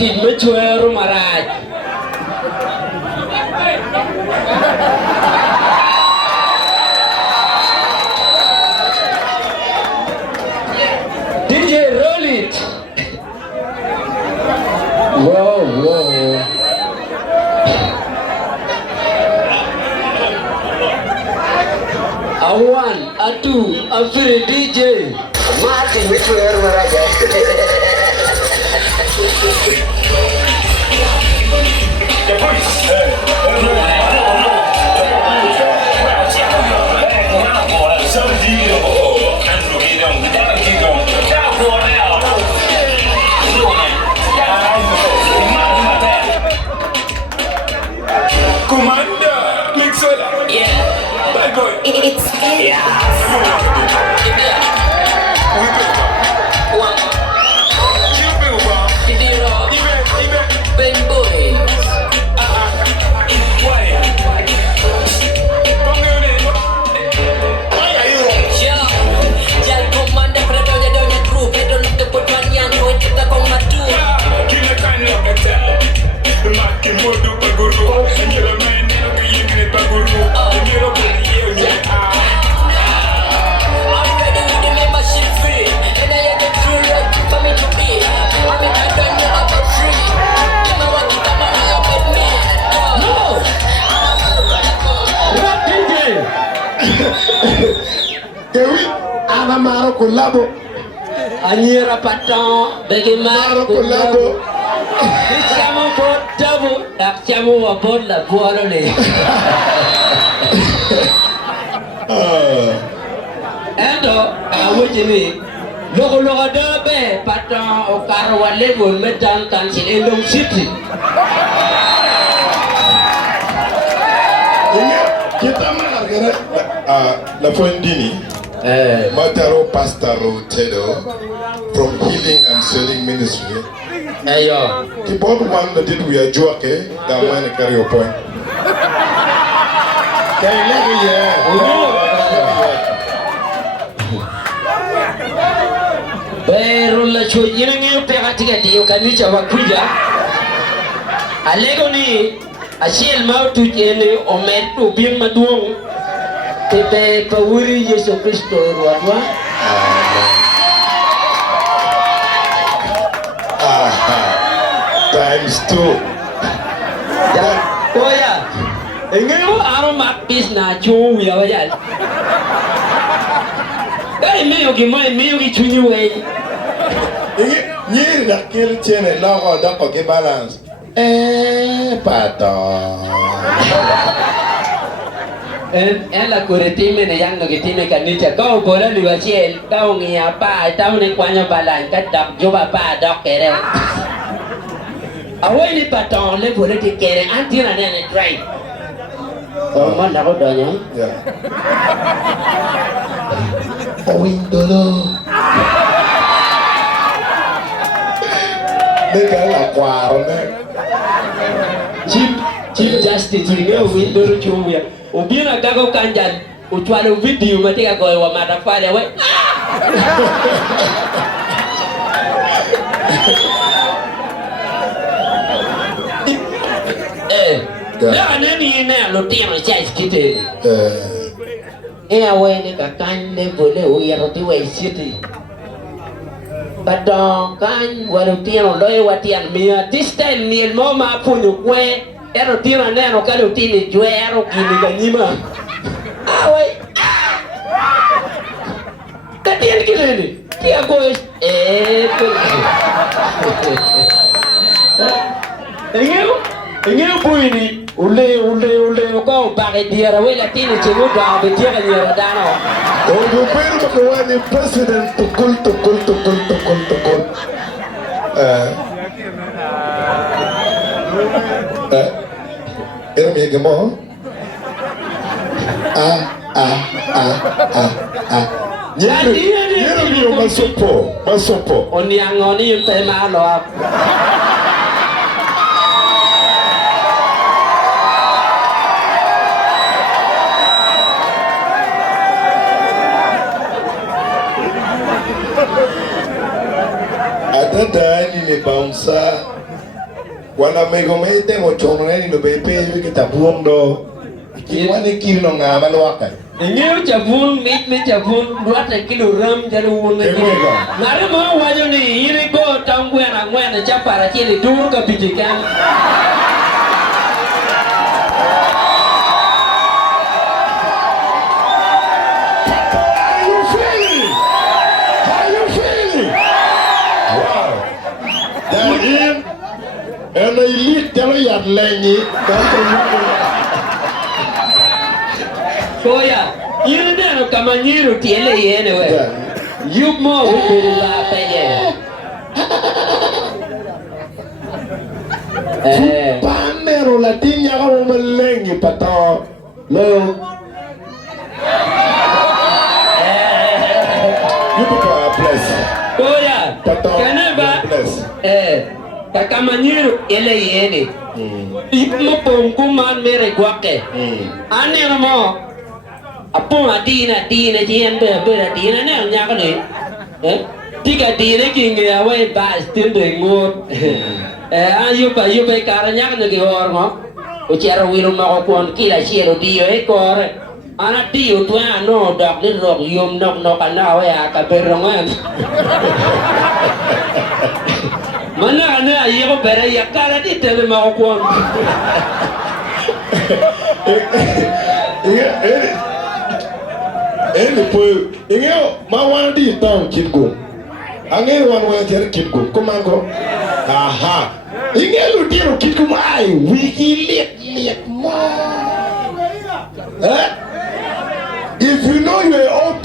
Tij machuero marach. DJ, roll it. Whoa. A one, a two, a three, DJ. Martin, which way are Commander, Mixola. Yeah. Bad boy. It's Maro collabo. Anyira Patongo, Maro collabo. Siamo portavo, siamo a bordo Baruli. Endo, awujini. Logo dobe Patongo o karwa lego metan kansil Endom City. Kita margere la Fondini. Mataro Pastaro Tedo from Healing and Selling Ministry. Ayo. The board one that did we are joke, that man carry your point. Berula chujina ngiyo peka tiketi yukanicha wakuja. Alego ni asiel mautu jene ometu bima duong. Tepe pawuri Yesu Kristo ruatwa. Times 2. Oh ya, enggak aro mapis na cuy ya wajar. Dari meyo ki cunyi way. Nyiri da kill chene logo doko ke balance. Pato. En la curetime ne yang ngi time kanita ko bola li wachiel ka ngi apa ta ne kwanya balan ka dak jo ba pa dok kere. Awai ni Patongo le bola ti kere antina ne drive. Oh man da ko donyo. Yeah. Owindolo. Nega la kwaro ne. Chief Justice ngi owindolo chumya. Ubina gago kanjan utwale video matika kwa wa matafali we. Na nani ne lotino chais kite. Awe ni kakande bole uyaroti we city. Badong kan warutino loye watian mia this time ni el moma punyo kwe. Ero tira neno kale utini jwe ero kini ganyima. Awe. Katian kileni. Tia goes. Engeu buini. Ule ko bagi diara we latini chego ga betira nyara dano. Ogo pero ko wani president tukul. Era mi gamo. Yero mi masopo. Oni angoni yung tema lo. Ada ni le bouncer Wana mego me te mo chono ne no bepe we kita buong do. Kiwani kiri no ngama no akai. Ngeu chabun mit chabun duat kilogram jalu ne. Nare mo wajo ni iri go tangwena ngwena chapara chili dur ka pijikan. And I lead tell you at Lenny. Koya, you know, come on, you tell you anyway. You more will laugh at you. Panero Latina, woman Lenny, Patongo. No. You become a blessing. Koya, Patongo, bless. Kakamanyiru ele yene. Mo pongkuman mere guake. Ane mo. Apong adina jien be adina ne nyaka ni. Tiga dina kinge away bas tindo ngot. Ayu pa kara nyaka ne gor mo. Uchara wilu ma ko kila chiero dio e kore. Ana dio twa no dok ni rok yum nok ana we aka berongan. Mana ana ayo bere yakara di tele ma ko. Depois, ma wana di tão kitgo. Angel wan wan ter kitgo. Komango. Aha. Ingelu diro kitgo mai. Wiki liek mo. If you know you are OP,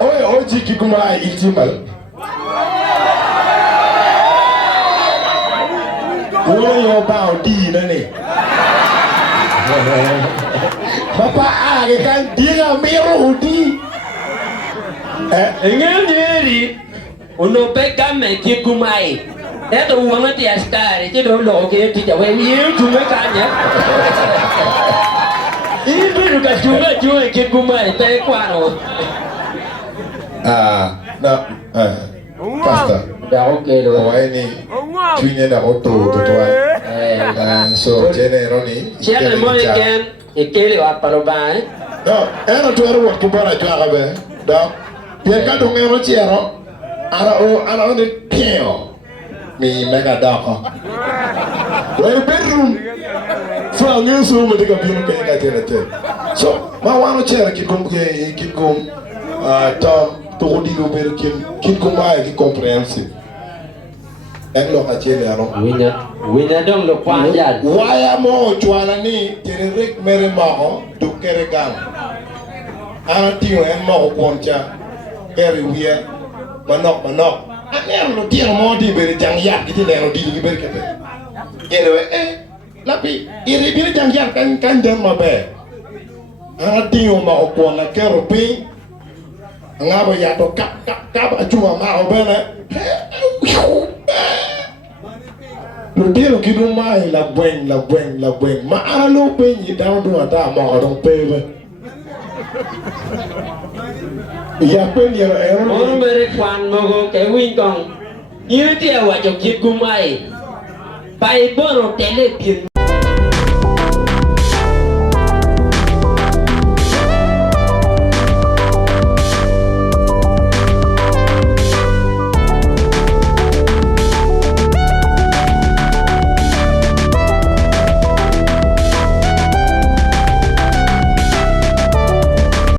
OG kitgo mai itimal. Wala yo bao di na ni. Papa age kan dia mero di. Engel diri uno peka me kikumai. Eto uanga ti astari ti do lo ke ti jawe yu tunga kanya. Ibu ka tunga kikumai te kwano. Pastor. Da oke lo. Oh ini tunya da auto tuan. So jenero ni. Chene mo igen ikeli wa paroba. No, era tu era waktu bara jua be. Da. Dia kan dong ero chiero. Ara on pio. Mi mega dako. Well bedroom. So ngesu mo diga biu ke ka terete. So ma wano chiero kitkum tom to di do ber kitkum mai ki comprehensive. Englo ka chielo aro. Winya dong lo kwa ya. Waya mo chwana ni tererek mere maho du kere gang. Ana tiyo en mo kwoncha. Kere wiya manok. Ane lo tiyo mo di bere jang yak iti nero di bere kete. Kere we lapi iri bere jang yak kan den mabe. Ana tiyo ma kwona kero ping. Ngabo ya to kap ajuma ma obena. Lo tiro kidu mai la buen. Ma ara lo penyi down do ata ma odon pebe. Ya pen ya ero. Ono mere kwan mo ke win kong. Yu ti wa jo kitkumai. Bai bono tele pin